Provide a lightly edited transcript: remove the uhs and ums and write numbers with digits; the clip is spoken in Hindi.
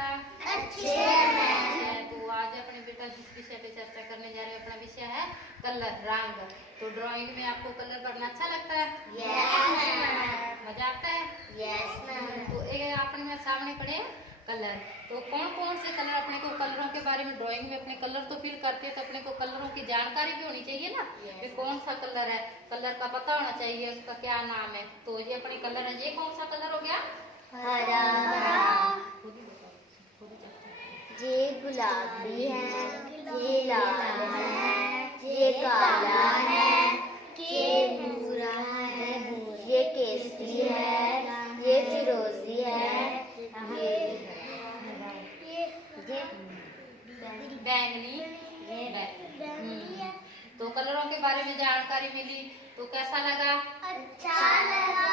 बेटा? अच्छे हैं। तो आज अपने बेटा जिस विषय पे चर्चा करने जा रहे हैं अपना विषय है कलर, रंग। तो ड्राइंग में आपको कलर करना अच्छा लगता है? Yes ma'am. मजा आता है? Yes ma'am. तो एक अपने सामने पड़े कलर। तो कौन कौन से कलर, अपने को कलरों के बारे में ड्राइंग में अपने कलर तो फिल करते हैं, तो अपने को कलरों की जानकारी भी होनी चाहिए ना कि कौन सा कलर है, कलर का पता होना चाहिए उसका क्या नाम है। तो ये अपने कलर है, ये कौन सा कलर हो गया? हरा। ये गुलाबी है, ये लाल है, ये काला है, ये भूरा है, ये केसरी है, ये फिरोजी है, ये बैंगनी है। तो कलरों के बारे में जानकारी मिली तो कैसा लगा? अच्छा लगा।